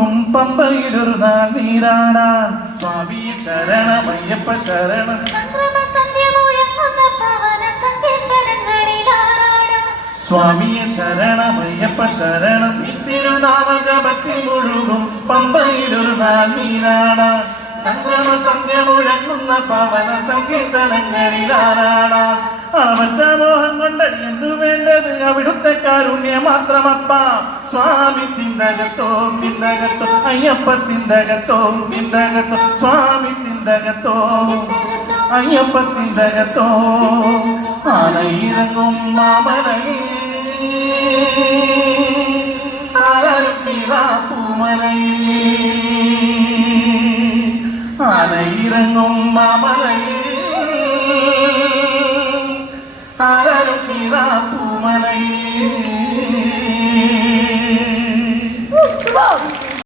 ഒഴുകും പമ്പയിലൊരു നാൾ നീരാടാൻ. സ്വാമിയെ ശരണമയ്യപ്പ ശരണം. സ്വാമിയെ ശരണമയ്യപ്പ ശരണം. തിരുനാമ ജപത്തിൽ ഒഴുകും പമ്പയിലൊരു നാൾ നീരാടാൻ. സംക്രമ സന്ധ്യ മുഴങ്ങുന്ന പവന സങ്കീർത്തനങ്ങളിലാറാടാൻ. അവറ്റ മോഹം കൊണ്ടടിയന്നു വേണ്ടത് അവിടുത്തെ കാരുണ്യ മാത്രമപ്പ. സ്വാമി തിന്തകത്തോ തിന്തകത്തോ അയ്യപ്പ തിന്തകത്തോ തിന്തകത്തോ. സ്വാമി തിന്തകത്തോ അയ്യപ്പ തിന്തകത്തോ. ആനയിറങ്ങും മാമലയിൽ ആരും പൂമലയിൽ. ആനയിറങ്ങും മാമലയിൽ ആരും പൂമലയിൽ.